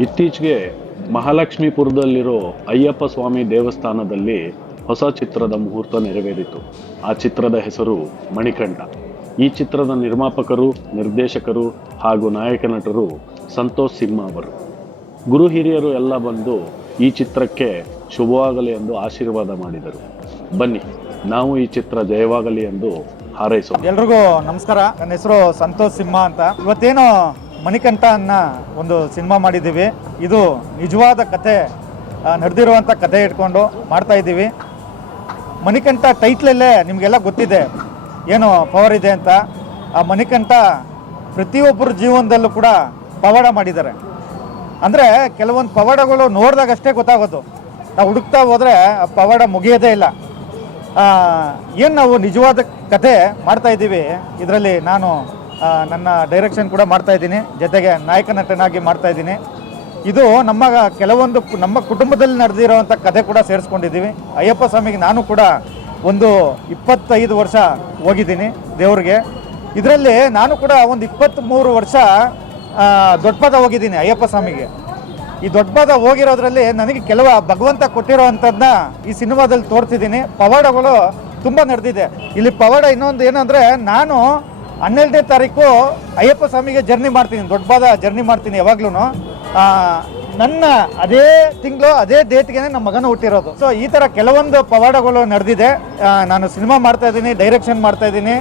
ಇತ್ತೀಚೆಗೆ ಮಹಾಲಕ್ಷ್ಮೀಪುರದಲ್ಲಿರೋ ಅಯ್ಯಪ್ಪ ಸ್ವಾಮಿ ದೇವಸ್ಥಾನದಲ್ಲಿ ಹೊಸ ಚಿತ್ರದ ಮುಹೂರ್ತ ನೆರವೇರಿತು. ಆ ಚಿತ್ರದ ಹೆಸರು ಮಣಿಕಂಠ. ಈ ಚಿತ್ರದ ನಿರ್ಮಾಪಕರು, ನಿರ್ದೇಶಕರು ಹಾಗೂ ನಾಯಕ ನಟರು ಸಂತೋಷ್ ಸಿಂಹ ಅವರು. ಗುರು ಹಿರಿಯರು ಎಲ್ಲ ಬಂದು ಈ ಚಿತ್ರಕ್ಕೆ ಶುಭವಾಗಲಿ ಎಂದು ಆಶೀರ್ವಾದ ಮಾಡಿದರು. ಬನ್ನಿ, ನಾವು ಈ ಚಿತ್ರ ಜಯವಾಗಲಿ ಎಂದು ಹಾರೈಸೋಣ. ಎಲ್ರಿಗೂ ನಮಸ್ಕಾರ. ನನ್ನ ಹೆಸರು ಸಂತೋಷ್ ಸಿಂಹ ಅಂತ. ಇವತ್ತೇನು ಮಣಿಕಂಠ ಅನ್ನ ಒಂದು ಸಿನಿಮಾ ಮಾಡಿದ್ದೀವಿ. ಇದು ನಿಜವಾದ ಕತೆ ನಡೆದಿರುವಂಥ ಕತೆ ಇಟ್ಕೊಂಡು ಮಾಡ್ತಾ ಇದ್ದೀವಿ. ಮಣಿಕಂಠ ಟೈಟ್ಲಲ್ಲೇ ನಿಮಗೆಲ್ಲ ಗೊತ್ತಿದೆ ಏನು ಪವರ್ ಇದೆ ಅಂತ. ಆ, ಮಣಿಕಂಠ ಪ್ರತಿಯೊಬ್ಬರ ಜೀವನದಲ್ಲೂ ಕೂಡ ಪವಾಡ ಮಾಡಿದ್ದಾರೆ. ಅಂದರೆ ಕೆಲವೊಂದು ಪವಾಡಗಳು ನೋಡಿದಾಗಷ್ಟೇ ಗೊತ್ತಾಗೋದು. ನಾವು ಹುಡುಕ್ತಾ ಹೋದರೆ ಆ ಪವಾಡ ಮುಗಿಯೋದೇ ಇಲ್ಲ. ಏನು ನಾವು ನಿಜವಾದ ಕತೆ ಮಾಡ್ತಾ ಇದ್ದೀವಿ. ಇದರಲ್ಲಿ ನಾನು ನನ್ನ ಡೈರೆಕ್ಷನ್ ಕೂಡ ಮಾಡ್ತಾ ಇದ್ದೀನಿ. ಜೊತೆಗೆ ನಾಯಕ ನಟನಾಗಿ ಮಾಡ್ತಾ ಇದ್ದೀನಿ. ಇದು ನಮ್ಮ ಕೆಲವೊಂದು ನಮ್ಮ ಕುಟುಂಬದಲ್ಲಿ ನಡೆದಿರೋವಂಥ ಕತೆ ಕೂಡ ಸೇರಿಸ್ಕೊಂಡಿದ್ದೀವಿ. ಅಯ್ಯಪ್ಪ ಸ್ವಾಮಿಗೆ ನಾನು ಕೂಡ ಒಂದು ಇಪ್ಪತ್ತೈದು ವರ್ಷ ಹೋಗಿದ್ದೀನಿ ದೇವ್ರಿಗೆ. ಇದರಲ್ಲಿ ನಾನು ಕೂಡ ಒಂದು ಇಪ್ಪತ್ತ್ಮೂರು ವರ್ಷ ದೊಡ್ಡಪದ ಹೋಗಿದ್ದೀನಿ ಅಯ್ಯಪ್ಪ ಸ್ವಾಮಿಗೆ. ಈ ದೊಡ್ಡಪದ ಹೋಗಿರೋದ್ರಲ್ಲಿ ನನಗೆ ಕೆಲವು ಭಗವಂತ ಕೊಟ್ಟಿರೋವಂಥದ್ದನ್ನ ಈ ಸಿನಿಮಾದಲ್ಲಿ ತೋರ್ತಿದ್ದೀನಿ ಪವಾಡಗಳು ತುಂಬ ನಡೆದಿದೆ. ಇಲ್ಲಿ ಪವಾಡ ಇನ್ನೊಂದು ಏನಂದರೆ ನಾನು ಹನ್ನೆರಡನೇ ತಾರೀಕು ಅಯ್ಯಪ್ಪ ಸ್ವಾಮಿಗೆ ಜರ್ನಿ ಮಾಡ್ತೀನಿ ದೊಡ್ಡಬಾದ ಜರ್ನಿ ಮಾಡ್ತೀನಿ ಯಾವಾಗ್ಲೂ ನನ್ನ ಅದೇ ತಿಂಗಳು, ಅದೇ ಡೇಟ್ಗೆ ನಮ್ಮ ಮಗನ ಹುಟ್ಟಿರೋದು. ಸೊ ಈ ಥರ ಕೆಲವೊಂದು ಪವಾಡಗಳು ನಡೆದಿದೆ. ನಾನು ಸಿನಿಮಾ ಮಾಡ್ತಾ ಇದ್ದೀನಿ ಡೈರೆಕ್ಷನ್ ಮಾಡ್ತಾ ಇದ್ದೀನಿ.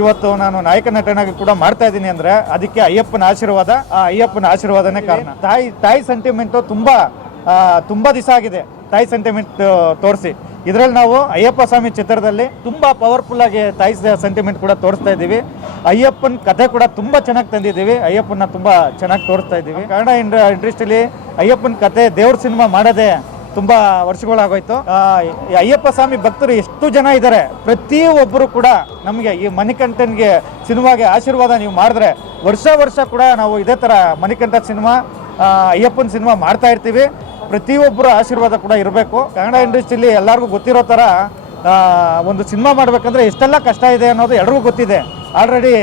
ಇವತ್ತು ನಾನು ನಾಯಕ ನಟನಾಗಿ ಕೂಡ ಮಾಡ್ತಾ ಇದ್ದೀನಿ ಅಂದರೆ ಅದಕ್ಕೆ ಅಯ್ಯಪ್ಪನ ಆಶೀರ್ವಾದ, ಆ ಅಯ್ಯಪ್ಪನ ಆಶೀರ್ವಾದನೇ ಕಾರಣ. ತಾಯಿ ತಾಯಿ ಸೆಂಟಿಮೆಂಟು ತುಂಬ ತುಂಬ ದಿವಸ ಆಗಿದೆ. ತಾಯಿ ಸೆಂಟಿಮೆಂಟ್ ತೋರಿಸಿ. ಇದರಲ್ಲಿ ನಾವು ಅಯ್ಯಪ್ಪ ಸ್ವಾಮಿ ಚಿತ್ರದಲ್ಲಿ ತುಂಬ ಪವರ್ಫುಲ್ ಆಗಿ ತಾಯಿ ಸೆಂಟಿಮೆಂಟ್ ಕೂಡ ತೋರಿಸ್ತಾ ಇದ್ದೀವಿ. ಅಯ್ಯಪ್ಪನ ಕಥೆ ಕೂಡ ತುಂಬ ಚೆನ್ನಾಗಿ ತಂದಿದ್ದೀವಿ. ಅಯ್ಯಪ್ಪನ ತುಂಬ ಚೆನ್ನಾಗಿ ತೋರಿಸ್ತಾ ಇದ್ದೀವಿ. ಕನ್ನಡ ಇಂಡ ಇಂಡಸ್ಟ್ರಿಲಿ ಅಯ್ಯಪ್ಪನ ಕತೆ ದೇವ್ರ ಸಿನಿಮಾ ಮಾಡೋದೇ ತುಂಬ ವರ್ಷಗಳಾಗೋಯ್ತು. ಅಯ್ಯಪ್ಪ ಸ್ವಾಮಿ ಭಕ್ತರು ಎಷ್ಟು ಜನ ಇದ್ದಾರೆ? ಪ್ರತಿಯೊಬ್ಬರು ಕೂಡ ನಮಗೆ ಈ ಮಣಿಕಂಠನ್ಗೆ ಸಿನಿಮಾಗೆ ಆಶೀರ್ವಾದ ನೀವು ಮಾಡಿದ್ರೆ ವರ್ಷ ವರ್ಷ ಕೂಡ ನಾವು ಇದೇ ಥರ ಮಣಿಕಂಠ ಸಿನಿಮಾ ಅಯ್ಯಪ್ಪನ ಸಿನಿಮಾ ಮಾಡ್ತಾ ಇರ್ತೀವಿ. ಪ್ರತಿಯೊಬ್ಬರ ಆಶೀರ್ವಾದ ಕೂಡ ಇರಬೇಕು. ಕನ್ನಡ ಇಂಡಸ್ಟ್ರಿಲಿ ಎಲ್ಲರಿಗೂ ಗೊತ್ತಿರೋ ಥರ ಒಂದು ಸಿನಿಮಾ ಮಾಡಬೇಕಂದ್ರೆ ಎಷ್ಟೆಲ್ಲ ಕಷ್ಟ ಇದೆ ಅನ್ನೋದು ಎಲ್ರಿಗೂ ಗೊತ್ತಿದೆ. ಆಲ್ರೆಡಿ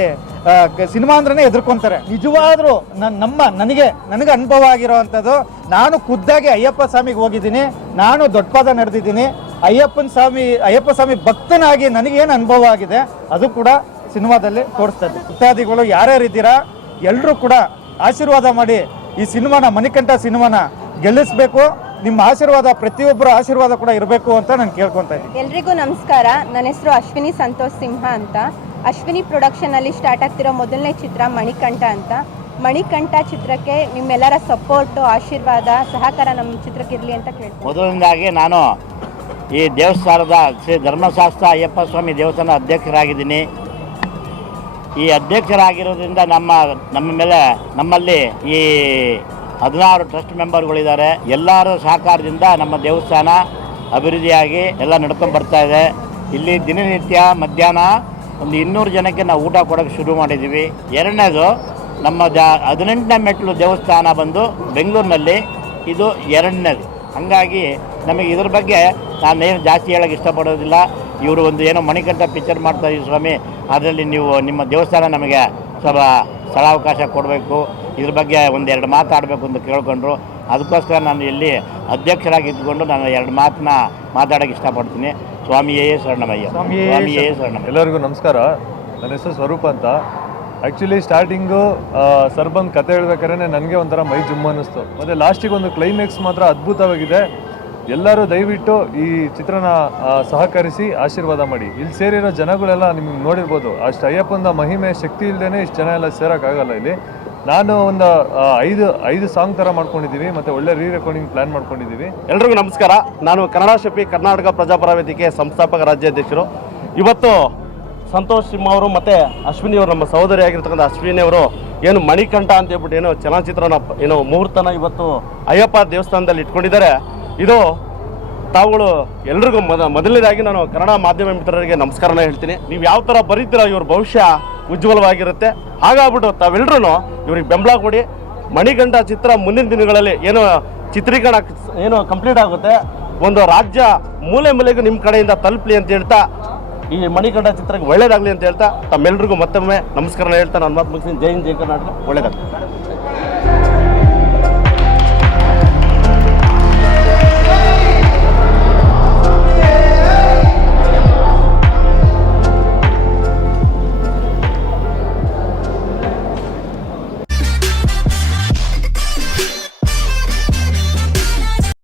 ಸಿನಿಮಾ ಅಂದ್ರೆ ಎದುರ್ಕೊಂತಾರೆ. ನಿಜವಾದ್ರೂ ನನ್- ನಮ್ಮ, ನನಗೆ ನನಗೆ ಅನುಭವ ಆಗಿರೋವಂಥದ್ದು, ನಾನು ಖುದ್ದಾಗಿ ಅಯ್ಯಪ್ಪ ಸ್ವಾಮಿಗೆ ಹೋಗಿದ್ದೀನಿ. ನಾನು ದೊಡ್ಡಪಾದ ನಡೆದಿದ್ದೀನಿ. ಅಯ್ಯಪ್ಪನ ಸ್ವಾಮಿ, ಅಯ್ಯಪ್ಪ ಸ್ವಾಮಿ ಭಕ್ತನಾಗಿ ನನಗೇನು ಅನುಭವ ಆಗಿದೆ, ಅದು ಕೂಡ ಸಿನಿಮಾದಲ್ಲಿ ತೋರಿಸ್ತದೆ ಇತ್ಯಾದಿಗಳು ಯಾರ್ಯಾರು ಇದ್ದೀರಾ ಎಲ್ಲರೂ ಕೂಡ ಆಶೀರ್ವಾದ ಮಾಡಿ ಈ ಸಿನಿಮಾನ, ಮಣಿಕಂಠ ಸಿನಿಮಾನ ಗೆಲ್ಲಿಸ್ಬೇಕು ನಿಮ್ಮ ಆಶೀರ್ವಾದ ಪ್ರತಿಯೊಬ್ಬರ ಆಶೀರ್ವಾದ ಕೂಡ ಇರಬೇಕು ಅಂತ ನಾನು ಕೇಳ್ಕೊತಾ ಇದ್ದೀನಿ. ಎಲ್ರಿಗೂ ನಮಸ್ಕಾರ. ನನ್ನ ಹೆಸರು ಅಶ್ವಿನಿ ಸಂತೋಷ್ ಸಿಂಹ ಅಂತ. ಅಶ್ವಿನಿ ಪ್ರೊಡಕ್ಷನಲ್ಲಿ ಸ್ಟಾರ್ಟ್ ಆಗ್ತಿರೋ ಮೊದಲನೇ ಚಿತ್ರ ಮಣಿಕಂಠ ಅಂತ. ಮಣಿಕಂಠ ಚಿತ್ರಕ್ಕೆ ನಿಮ್ಮೆಲ್ಲರ ಸಪೋರ್ಟು ಆಶೀರ್ವಾದ ಸಹಕಾರ ನಮ್ಮ ಚಿತ್ರಕ್ಕೆ ಇರಲಿ ಅಂತ ಕೇಳ್ತೀನಿ. ಮೊದಲನೇದಾಗಿ ನಾನು ಈ ದೇವಸ್ಥಾನದ ಶ್ರೀ ಧರ್ಮಶಾಸ್ತ್ರ ಅಯ್ಯಪ್ಪ ಸ್ವಾಮಿ ದೇವಸ್ಥಾನ ಅಧ್ಯಕ್ಷರಾಗಿದ್ದೀನಿ. ಈ ಅಧ್ಯಕ್ಷರಾಗಿರೋದ್ರಿಂದ ನಮ್ಮ ನಮ್ಮ ಮೇಲೆ ನಮ್ಮಲ್ಲಿ ಈ ಹದಿನಾರು ಟ್ರಸ್ಟ್ ಮೆಂಬರ್ಗಳಿದ್ದಾರೆ. ಎಲ್ಲರ ಸಹಕಾರದಿಂದ ನಮ್ಮ ದೇವಸ್ಥಾನ ಅಭಿವೃದ್ಧಿಯಾಗಿ ಎಲ್ಲ ನಡ್ಕೊಂಡು ಬರ್ತಾ ಇದೆ. ಇಲ್ಲಿ ದಿನನಿತ್ಯ ಮಧ್ಯಾಹ್ನ ಒಂದು ಇನ್ನೂರು ಜನಕ್ಕೆ ನಾವು ಊಟ ಕೊಡೋಕ್ಕೆ ಶುರು ಮಾಡಿದ್ದೀವಿ. ಎರಡನೇದು, ನಮ್ಮ ದ ಹದಿನೆಂಟನೇ ಮೆಟ್ಲು ದೇವಸ್ಥಾನ ಬಂದು ಬೆಂಗಳೂರಿನಲ್ಲಿ. ಇದು ಎರಡನೇದು. ಹಾಗಾಗಿ ನಮಗೆ ಇದ್ರ ಬಗ್ಗೆ ನಾನು ಏನು ಜಾಸ್ತಿ ಹೇಳೋಕ್ಕೆ ಇಷ್ಟಪಡೋದಿಲ್ಲ. ಇವರು ಒಂದು ಏನೋ ಮಣಿಕಂಠ ಪಿಕ್ಚರ್ ಮಾಡ್ತಾ ಇದ್ದೀವಿ ಸ್ವಾಮಿ. ಅದರಲ್ಲಿ ನೀವು ನಿಮ್ಮ ದೇವಸ್ಥಾನ ನಮಗೆ ಸ್ವಲ್ಪ ಸ್ಥಳಾವಕಾಶ ಕೊಡಬೇಕು. ಇದ್ರ ಬಗ್ಗೆ ಒಂದೆರಡು ಮಾತಾಡಬೇಕು ಅಂತ ಕೇಳ್ಕೊಂಡ್ರು. ಅದಕ್ಕೋಸ್ಕರ ನಾನು ಇಲ್ಲಿ ಅಧ್ಯಕ್ಷರಾಗಿ ಇದ್ದುಕೊಂಡು ನಾನು ಎರಡು ಮಾತನ್ನ ಮಾತಾಡೋಕ್ಕೆ ಇಷ್ಟಪಡ್ತೀನಿ. ಸ್ವಾಮಿಯೇ ಶರಣಮಯ್ಯ. ಸ್ವಾಮಿಯೇ ಶರಣಮಯ್ಯ. ಎಲ್ಲರಿಗೂ ನಮಸ್ಕಾರ. ನನ್ನ ಹೆಸರು ಸ್ವರೂಪ ಅಂತ. ಆ್ಯಕ್ಚುಲಿ ಸ್ಟಾರ್ಟಿಂಗು ಸರ್ ಬಂದು ಕತೆ ಹೇಳ್ಬೇಕಾದ್ರೆ ನನಗೆ ಒಂಥರ ಮೈ ಜುಮ್ ಅನ್ನಿಸ್ತು. ಮತ್ತು ಲಾಸ್ಟಿಗೆ ಒಂದು ಕ್ಲೈಮ್ಯಾಕ್ಸ್ ಮಾತ್ರ ಅದ್ಭುತವಾಗಿದೆ. ಎಲ್ಲರೂ ದಯವಿಟ್ಟು ಈ ಚಿತ್ರನ ಸಹಕರಿಸಿ ಆಶೀರ್ವಾದ ಮಾಡಿ. ಇಲ್ಲಿ ಸೇರಿರೋ ಜನಗಳೆಲ್ಲ ನಿಮಗೆ ನೋಡಿರ್ಬೋದು. ಅಷ್ಟು ಅಯ್ಯಪ್ಪಂದ ಮಹಿಮೆ ಶಕ್ತಿ ಇಲ್ಲದೇ ಇಷ್ಟು ಜನ ಎಲ್ಲ ಸೇರೋಕ್ಕಾಗಲ್ಲ ಇಲ್ಲಿ. ನಾನು ಒಂದು ಐದು ಐದು ಸಾಂಗ್ ತರ ಮಾಡ್ಕೊಂಡಿದ್ದೀವಿ, ಮತ್ತು ಒಳ್ಳೆ ರೀ ರೆಕಾರ್ಡಿಂಗ್ ಪ್ಲ್ಯಾನ್ ಮಾಡ್ಕೊಂಡಿದ್ದೀವಿ. ಎಲ್ರಿಗೂ ನಮಸ್ಕಾರ. ನಾನು ಕನ್ನಡ ಶಪಿ ಕರ್ನಾಟಕ ಪ್ರಜಾಪರ ವೇದಿಕೆ ಸಂಸ್ಥಾಪಕ, ರಾಜ್ಯಾಧ್ಯಕ್ಷರು. ಇವತ್ತು ಸಂತೋಷ್ ಸಿಂಹ ಅವರು ಮತ್ತು ಅಶ್ವಿನಿ ಅವರು, ನಮ್ಮ ಸಹೋದರಿ ಆಗಿರ್ತಕ್ಕಂಥ ಅಶ್ವಿನಿ ಅವರು ಏನು ಮಣಿಕಂಠ ಅಂತ ಹೇಳ್ಬಿಟ್ಟು ಏನು ಚಲನಚಿತ್ರನ, ಏನು ಮುಹೂರ್ತನ ಇವತ್ತು ಅಯ್ಯಪ್ಪ ದೇವಸ್ಥಾನದಲ್ಲಿ ಇಟ್ಕೊಂಡಿದ್ದಾರೆ. ಇದು ತಾವುಗಳು ಎಲ್ರಿಗೂ ಮೊದ, ಮೊದಲನೇದಾಗಿ ನಾನು ಕನ್ನಡ ಮಾಧ್ಯಮ ಮಿತ್ರರಿಗೆ ನಮಸ್ಕಾರನ ಹೇಳ್ತೀನಿ. ನೀವು ಯಾವ ಥರ ಬರೀತೀರ ಇವ್ರ ಭವಿಷ್ಯ? ಉಜ್ವಲವಾಗಿರುತ್ತೆ. ಹಾಗಾಗ್ಬಿಟ್ಟು ತಾವೆಲ್ಲರೂ ಇವ್ರಿಗೆ ಬೆಂಬಲ ಕೊಡಿ. ಮಣಿಗಂಡ ಚಿತ್ರ ಮುಂದಿನ ದಿನಗಳಲ್ಲಿ ಏನು ಚಿತ್ರೀಕರಣ ಏನು ಕಂಪ್ಲೀಟ್ ಆಗುತ್ತೆ. ಒಂದು ರಾಜ್ಯ ಮೂಲೆ ಮೂಲೆಗೂ ನಿಮ್ಮ ಕಡೆಯಿಂದ ತಲುಪಲಿ ಅಂತ ಹೇಳ್ತಾ, ಈ ಮಣಿಕಂಡ ಚಿತ್ರಕ್ಕೆ ಒಳ್ಳೇದಾಗಲಿ ಅಂತ ಹೇಳ್ತಾ ತಮ್ಮೆಲ್ಲರಿಗೂ ಮತ್ತೊಮ್ಮೆ ನಮಸ್ಕಾರ ಹೇಳ್ತಾ ನಾನು ಮಾತು ಮುಗಿಸಿ ಜೈ ಹಿಂದ್, ಜೈ ಕರ್ನಾಟಕ. ಒಳ್ಳೇದಾಗಲಿ.